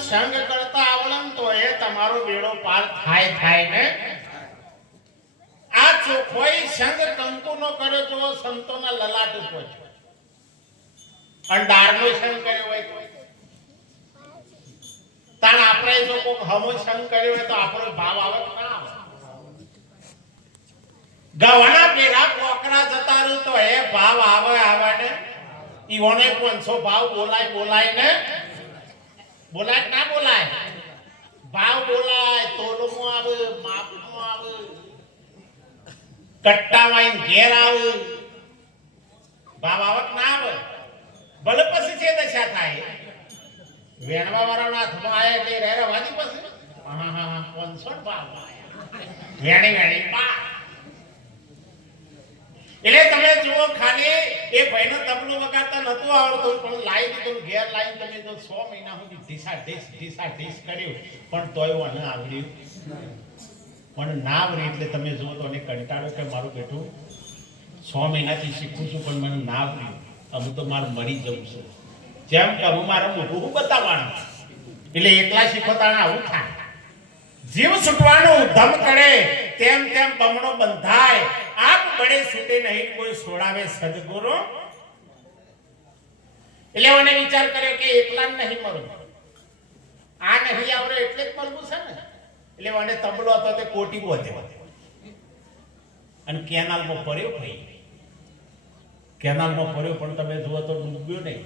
સંગ કરતા આવડે તો એ તમારો બેડો પાર થાય થાય ને. આ ચોખોઈ સંગ કંકુનો કર્યો તો સંતોના લલાટ ઉપર છે. અને દારનો સંગ કર્યો હોય તો. તાણ આપણે જો કોક હમો સંગ કર્યો હોય તો આપણો ભાવ આવે ના આવે? ગવાના પેલા કોકરા જતા રહ્યું તો એ ભાવ આવે આવે ને. ઈવોને પાંચસો ભાવ બોલાય બોલાય ને. બોલાય ના બોલાય? ભાવ બોલાય તોલમાં આવે માપમાં આવે કટ્ટામાં ઘેર આવે. ભાવ આવક ના આવે. ભલે પછી છે દશા થાય. વેણવા વાળાના હાથમાં આયા એટલે રે વાજી પછી? હા હા હા પાંચસો ભાવ આયા. વેણી વેણી પા એટલે તમે જુઓ, ખાલી એ ભાઈનો તબલો વગાડતા નતું આવડતું, પણ લાવી દીધું ને ઘેર લાવીને તમે તો 6 મહિના સુધી ઢીસા ઢીસ ઢીસા ઢીસ કર્યું, પણ તોય મને આવડ્યું. પણ ના આવડે એટલે તમે જુઓ તો અને કંટાળો કે મારું બેઠું 6 મહિનાથી શીખું છું, પણ મને ના આવડ્યું અમે તો મારે મરી જવું છે. જેમ કે હું મારા મોટું બતાવવાનું. એટલે એકલા શીખો તાણે આવું થાય. જીવ છૂટવાનો ધમ કરે, તેમ તેમ બમણો બંધાય. બળે છૂટે નહીં, કોઈ છોડાવે સદગુરુ. એટલે મને વિચાર કર્યો કે એકલા નહીં મરું. આ નહીં આવડે એટલે જ મરવું છે ને. એટલે મને તબલો હતો તે કોટી બોધ્યો. અને કેનાલમાં પડ્યો ભાઈ. કેનાલમાં પડ્યો, પણ તમે જુઓ તો ડૂબ્યો નહીં.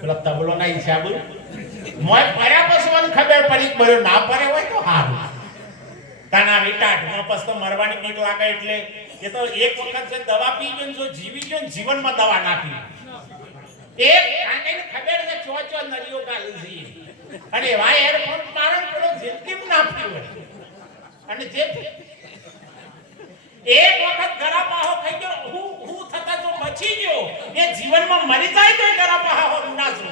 પેલા તબલો ના હિસાબ. મોય પડ્યા પછી મને ખબર પડી બર્યો ના પડે હોય તો હારું. તાના વિટાટ મો તો મરવાની બીક લાગે એટલે એ તો એક વખત જે દવા પી ગયો જો જીવી ગયો જીવનમાં દવા ના પી. એક કાંઈને ખબર છે ચો ચો નળીઓ છે. અને એવા એરફોન મારણ પેલો જિંદગી ના પીવે. અને જે એક વખત ગરા પાહો થઈ ગયો, હું હું થતા જો બચી ગયો, એ જીવનમાં મરી જાય તો ગરા પાહો ના જો.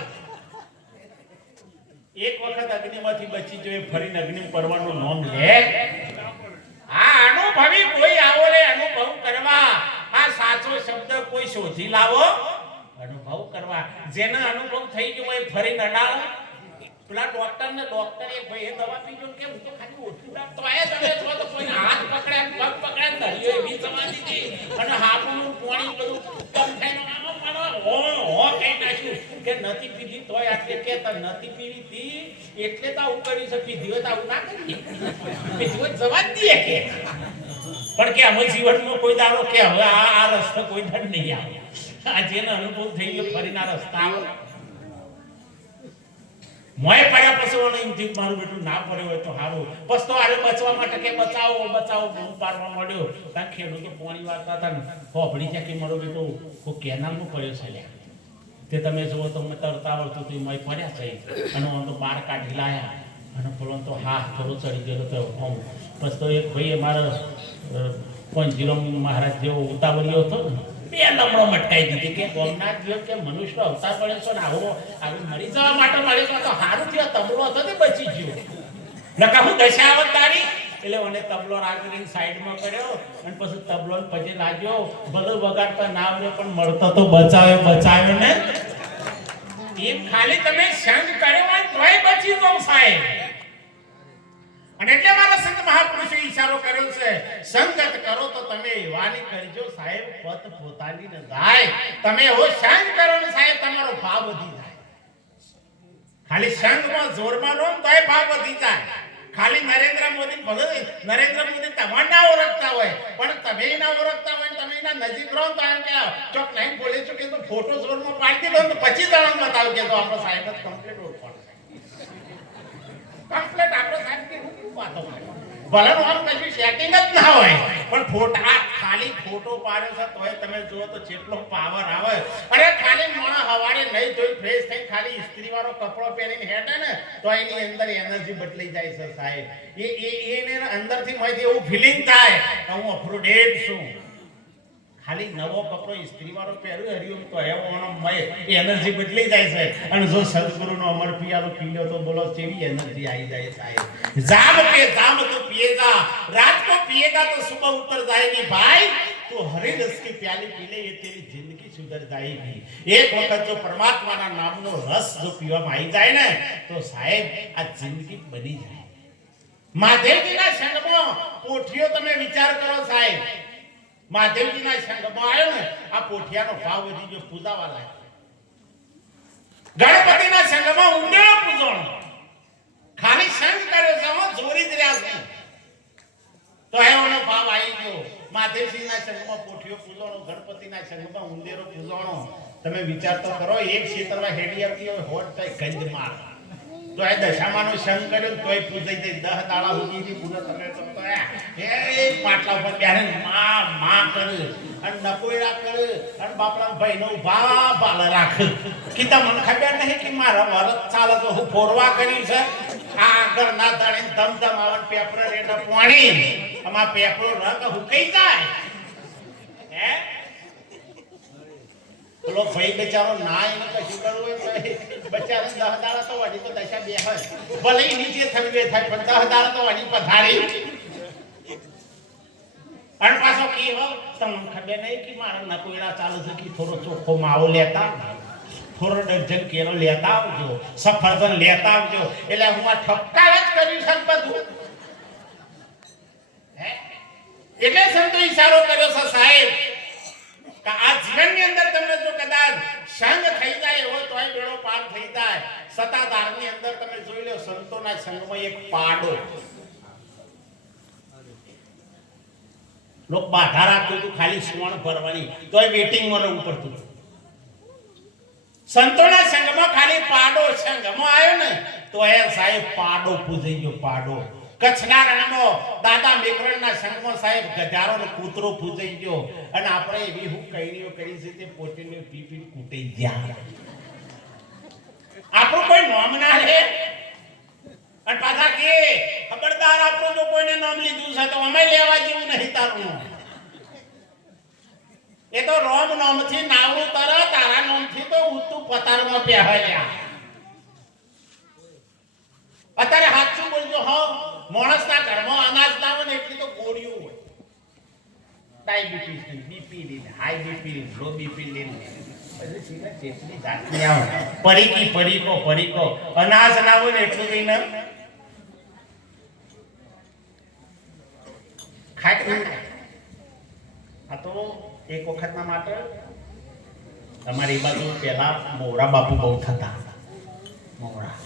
એક વખત અગ્નિમાંથી બચી જો એ ફરીને અગ્નિ પરવાનું નામ લે. આ અનુભવી કોઈ આવો રે, અનુભવ કરવા. આ સાચો શબ્દ કોઈ શોધી લાવો. અનુભવ કરવા. જેને અનુભવ થઈ ગયો હોય ફરી નડાવ. પેલા ડોક્ટર ને ડોક્ટર એ ભાઈ, એ દવા પી ગયો કે હું તો ખાલી ઓછું તો એ તમે છો, તો કોઈ હાથ પકડે પગ પકડે ધરિયો એવી સમાધિ અને હાથનું પાણી બધું કમ થઈને આમ મારો હો હો કઈ નાખ્યું કે નથી પીધી તોય આટલે કે નથી પીવી તી, એટલે તો આવું કરી છે પીધી તો આવું ના કરીએ. પીધી જવા જ દઈએ કે. પણ કે અમે જીવનમાં કોઈ દારો કે હવે આ આ રસ્તો કોઈ દર નહીં આવે. આ જેને અનુભવ થઈ ગયો, ફરીના રસ્તા આવે. મોય પડ્યા પછી એમ થયું મારું બેટું ના પડ્યો હોય તો સારું પછી તો આરે બચવા માટે કે બચાવો બચાવો, બહુ પાડવા મળ્યો ત્યાં ખેડૂતો પાણી વાળતા હતા ને. હોભળી જાય કે મારો બેટો, હું કેનાલમાં પડ્યો છે લ્યા. તે તમે જુઓ તો અમે તરતા આવડતું હતું, એમાં પડ્યા છે. અને આમ તો બાર કાઢી લાયા. અને પેલો તો હા થોડો ચડી ગયેલો તો હું. પછી તો એક ભાઈએ મારા પંજીરો મહારાજ જેવો ઉતાવળ્યો હતો ને, બે લમડો મટકાઈ દીધી કે ગોમનાથ ગયો કે મનુષ્ય અવતાર પડ્યો છે ને આવો, આવી મરી જવા માટે મળ્યો તો સારું થયો, તબલો હતો તે બચી ગયો. નકા હું દશા એટલે મને તબલો રાખીને સાઈડમાં પડ્યો અને પછી તબલો પછી લાગ્યો. ભલે વગાડતા ના આવડે પણ મળતો તો બચાવ્યો બચાવ્યો ને? એમ ખાલી તમે સંગ કર્યો હોય તોય બચી જાવ સાહેબ. અને એટલે મારા સંત મહાપુરુષે ઈશારો કર્યો છે, સંગત કરો તો તમે એવાની કરજો સાહેબ, પત પોતાની ને જાય. તમે એવો સંગ કરો ને સાહેબ, તમારો ભાવ વધી જાય. ખાલી સંગમાં જોરમાં લો તોય ભાવ વધી જાય. ખાલી નરેન્દ્ર મોદી ભલે, નરેન્દ્ર મોદી તમાર ના ઓળખતા હોય, પણ તમે ના ઓળખતા હોય તમે એના નજીક રહો તો એમ કે ચોક નહીં બોલે છો કે તો ફોટો જોરમાં પાડી તો પછી જણાવ બતાવો કે તો આપણો સાહેબ જ કમ્પ્લીટ ઓળખાણ કમ્પ્લીટ આપણો સાહેબ કે હું વાતો ભલે આમ કશું સેટિંગ જ ના હોય. પણ ફોટા ખાલી ફોટો પાડ્યો છે, તોય તમે જુઓ તો જેટલો પાવર આવે. અરે ખાલી મોણા હવારે નહીં ધોઈ ફ્રેશ થઈ ખાલી ઇસ્ત્રી વાળો કપડો પહેરીને હેઠે ને, તો એની અંદર એનર્જી બદલી જાય છે સાહેબ. એ એને અંદરથી માહિતી એવું ફિલિંગ થાય કે હું અફરોડેટ છું. ખાલી નવો કપડો ઇસ્ત્રી વાળો પહેર્યો હરિઓમ તો એવો ઓનો મય એનર્જી બદલી જાય છે અને જો સદગુરુનો અમર પિયાલો પીલ્યો તો બોલો કેવી એનર્જી આવી જાય સાહેબ જામ પે જામ તો पिएगा रात को पिएगा तो सुबह उतर जाएगी भाई તો હરિરસ की प्याली पी ले ये तेरी जिंदगी सुधर जाएगी એક વખત જો પરમાત્માના નામનો રસ જો પીવામાં આવી જાય ને તો સાહેબ આ જિંદગી બની જાય મહાદેવજીના સંગમાં પોઠિયો તમે વિચાર કરો સાહેબ મહાદેવજીના સંગમાં આવ્યો ને, આ પોઠિયાનો ભાવ વધી ગયો, પૂજાવા લાગ્યો. ગણપતિના સંગમાં ઊંડેલો પૂજવાનો ખાલી સંગ કર્યો છે, હું, જોરી જ રહ્યા છે. તો એનો ભાવ આવી ગયો. મહાદેવજીના સંગમાં પોઠિયો પૂજવાનો ગણપતિના સંગમાં ઉંદેરો પૂજવાનો તમે વિચાર તો કરો, એક ક્ષેત્રમાં હેડી આવતી હોય હોટ થાય ગંજ માર તો એ દશામાનો સંગ ને તોય પૂજાઈ દે દહ દાડા સુધી પૂરો તમે એ પાટલા ઉપર બેહે માં માં કરે. અને નકોયડા કરે. અને બાપડા ભાઈનો ભા બાલ રાખે. કીધા, મને ખબર નહીં કે મારા વરત ચાલે તો હું ફોરવા કર્યું છે આગળ ના તાણી ધમ ધમ પેપર રેડા પાણી. અમાર પેપરો ન હું કઈ જાય. હે? પેલો ભાઈ બચારો ના એને કશું કરવું હોય બચારો દહ દાડા તો વાડી તો દશા બે હોય. ભલે નીચે થવી બે થાય, પણ દહ દાડા તો વાડી પથારી અને પાછો કી તમને ખબર નહીં કે મારા નકોયડા ચાલુ છે કે થોડો ચોખ્ખો માવો લેતા થોડો ડઝન કેળો લેતા આવજો. સફરજન લેતા આવજો. એટલે હું આ ઠપકા જ કર્યું છે બધું? એટલે સંતો ઈશારો કર્યો છે, સાહેબ. કે આ જીવનની અંદર તમને જો કદાચ સંગ થઈ જાય એવો તોય બેડો પાર થઈ જાય. સતાધારની અંદર તમે જોઈ લો, સંતોના સંગમાં એક પાડો. લોક બાધા રાખતું હતું, ખાલી સુવર્ણ ભરવાની. તોય મીટિંગમાં રહેવું પડતું. સંતોના સંગમાં ખાલી પાડો, સંગમાં આવ્યો ને, તો એ સાહેબ પાડો, પૂજાઈ ગયો, પાડો. કચ્છના રણનો દાદા મેકરણના સંગમાં સાહેબ ગધારો ને કૂતરો પૂજાઈ ગયો. અને આપણે એવી હું કઈનીઓ કરી છે તે પોતીને પીપી પી ગયા. આપણું કોઈ નામ ના લે. અને પાછા કે, ખબરદાર, આપણું જો કોઈને નામ લીધું છે, તો અમે લેવા જેવું નહીં તારું એ તો રોમ નામથી નાવડું તર તારા નામથી તો ઉતું પતારમાં પહેર્યા અત્યારે સાચું બોલજો, હો. માણસના ઘરમાં અનાજ હોય ને એટલી તો ગોળીઓ હોય. ડાયાબિટીસ બીપી લીને હાઈ બીપી લીને લો બીપી લીને પડીકી અનાજ ના હોય ને એટલું કઈ ના. તો એક વખતના માટે તમારી બાજુ પહેલા મોરા બાપુ બહુ થતા. મોરા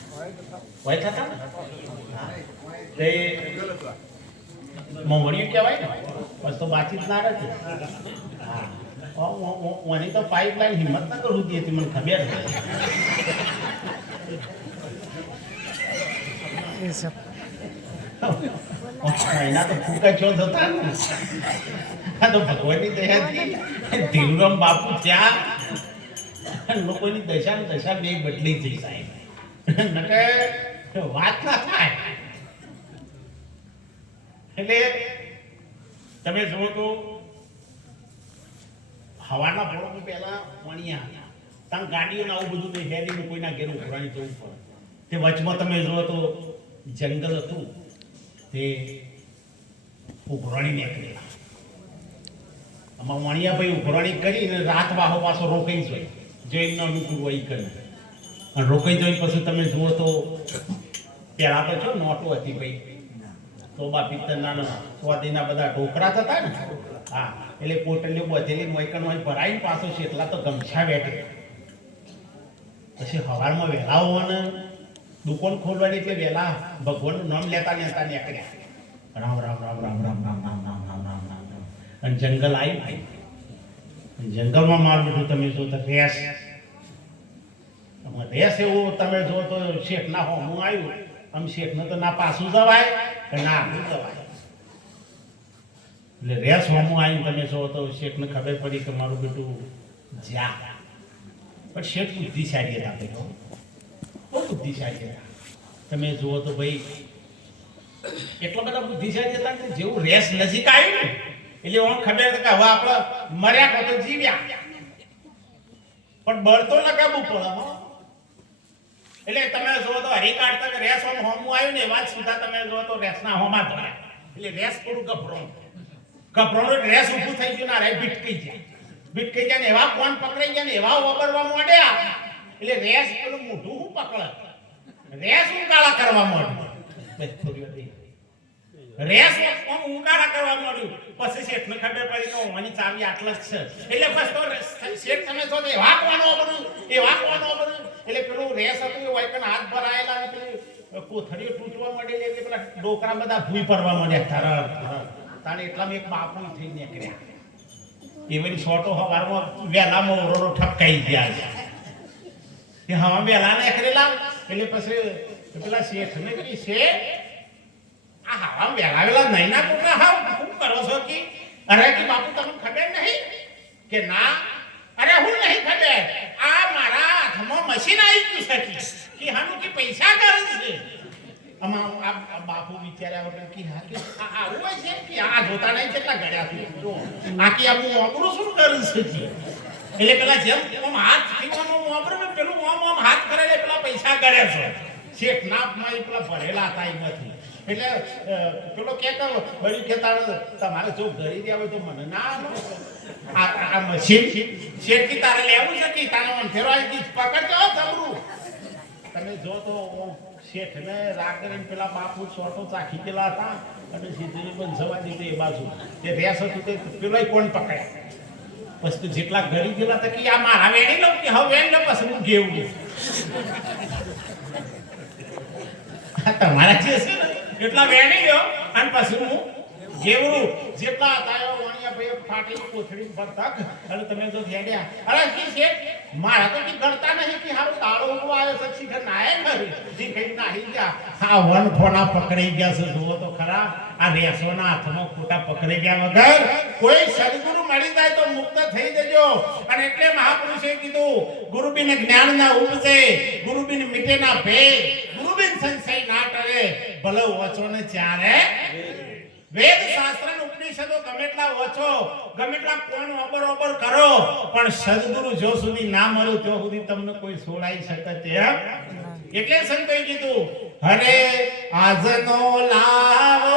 વય થતા ને તે મોવડિયું કહેવાય ને? બસ તો બાતચીત ના નથી હા. ઓની તો પાઇપલાઇન હિંમત ના કરું હતી મને ખબર એના તો ફૂકા છો થતા ને. આ તો ભગવાનની દયાથી ધીરુરામ બાપુ ત્યાં. લોકોની દશા ને દશા બે બદલી થઈ સાહેબ. વાત ના થાય. એટલે તમે જુઓ તો, હવાના પોળમાં પહેલા વણિયા ત્યાં ગાડીઓ આવું બધું બે હેડીને કોઈના ઘેર ઉભરાણી જવું પડે તે વચમાં તમે જુઓ તો, જંગલ હતું. તે ઉઘરાણી નીકળેલા. આમાં વણિયાભાઈ ઉઘરાણી કરીને રાત વાહો પાછો રોકાઈ જોઈ જો એમનો અનુકૂળ હોય ઈ કરે. અને રોકાઈ જાય પછી તમે જુઓ તો પહેલા તો છો નોટો હતી ભાઈ તોબા પિત્તરના સ્વાદીના બધા ઢોકરા થતા ને હા એટલે પોટલીઓ બધેલી મોયકણ હોય ભરાઈને પાછો છે એટલા તો ગમછા બેઠે પછી હવારમાં વહેલા હોવાને દુકાન ખોલવાની એટલે વહેલા ભગવાનનું નામ લેતા લેતા નીકળ્યા રામ રામ રામ રામ રામ રામ રામ રામ રામ રામ રામ રામ અને જંગલ આવી ભાઈ જંગલમાં માર તમે જો તો રેસ રેસ એવું તમે જો તો શેઠના હોમું આવ્યું. આમ શેઠને તો ના પાછું જવાય કે ના આગળ જવાય. એટલે રેસ હોમું આવ્યું તમે જો તો શેઠને ખબર પડી કે મારું બેટું જ્યાં. પણ શેઠ બુદ્ધિશાળી હતા ભાઈ. બહુ બુદ્ધિશાળી હતા તમે જુઓ તો ભાઈ, એટલો બધા બુદ્ધિશાળી હતા કે જેવું રેસ નજીક આવ્યું ને, એટલે ઓમ ખબર કે હવે આપણે મર્યા કહો તો જીવ્યા. પણ બળ તો લગાવવું પડે એટલે તમે જુઓ તો હરી કાઢતા કે રેસ હોમ હોમું આવ્યું ને એવા જ સીધા તમે જુઓ તો રેસના હોમા ધોયા એટલે રેસ થોડું ગભરો. કપડાનો રેસ ઊભું થઈ ગયું ના રે ભીટકી જાય ભીટકી જાય ને એવા કોણ પકડાઈ ગયા ને એવા વાપરવા માંડ્યા. એટલે રેસ પેલું મોઢું હું પકડે? રેસ ઉકાળા કરવા માંડ્યું. રેસ ઉકાળા કરવા માંડ્યું. પછી શેઠ ને ખબર પડી તો ઓની ચાવી આટલા જ છે. એટલે બસ તો શેઠ તમે જો એવા કોણ બધું એવા કોણ બધું એટલે પેલું રેસ હતું એ વાયકન હાથ ભરાયેલા ને પેલી કોથળીઓ તૂટવા માંડેલી એટલે પેલા ડોકરા બધા ભૂઈ પડવા માંડ્યા તરત તાણે એટલામાં એક બાપુ થઈ નીકળ્યા. એવાની શોટો હવારમાં વહેલામાં ઓરોરો ઠપકાઈ ગયા છે. એ હવા વહેલા નીકળેલા એટલે પછી પેલા શેઠને કહી શેઠ આ હવા વેલાવેલા નહીં ના કુટલા હા શું કરો છો કે? અરે કે બાપુ તમને ખબર નહીં? કે ના? અરે હું નહીં ખબર. મશીન આવી ગયું છે કે હાનું કે પૈસા કરે છે આમાં આ બાપુ વિચાર્યા વગર કે હા કે આવું હોય છે કે આ જોતા નહીં કેટલા ગળ્યા છે આ કે આ હું વાપરું શું કરું છે? એટલે પેલા જેમ આમ હાથથી આમ આમ ને પેલું આમ આમ હાથ કરે એટલે પેલા પૈસા કરે છે શેઠ નાપમાં એ પેલા ભરેલા હતા નથી એટલે પેલો કે કરો વળી કે તારે તમારે જો ગરી દેવા તો મને ના. આ મશીન? શેઠ તો જેટલા ઘરી ગયેલા હતા કે, આ મારા વેણી લઉં કે હવે વેણ લો પછી હું ઘેવું તમારા જે છે ને? એટલા વેણી લ્યો, અને પછી હું ઘેવડું જેટલા તાયો વાણિયા ભાઈ ફાટી, કોથળી પર તક અને તમે જો ઘેડ્યા. અરે કી છે મારા તો કી ગણતા નહીં કે હારું તાળો ઊભો આવ્યો છે ઘર નાય ઘર જી કઈ નાહી ગયા. આ વન ફોના પકડી ગયા છે, જુઓ તો ખરા. આ રેસોના હાથમાં ખોટા પકડી ગયા વગર કોઈ સદગુરુ મળી જાય તો મુક્ત થઈ જજો. અને એટલે મહાપુરુષે કીધું, ગુરુબિન જ્ઞાન ના ઉપજે, ગુરુબિન મીટે ના ભેદ ગુરુબિન સંશય ના ટરે ભલે ઓછો ને ચારે વેદ શાસ્ત્ર ઉપનિષદો ગમે એટલા ઓછો ગમે એટલા કોણ ઓબર ઓબર કરો પણ સદગુરુ જો સુધી ના મળ્યું તો સુધી તમને કોઈ છોડાઈ શકે તેમ એટલે સંતોએ કીધું હરે આજનો લાવો.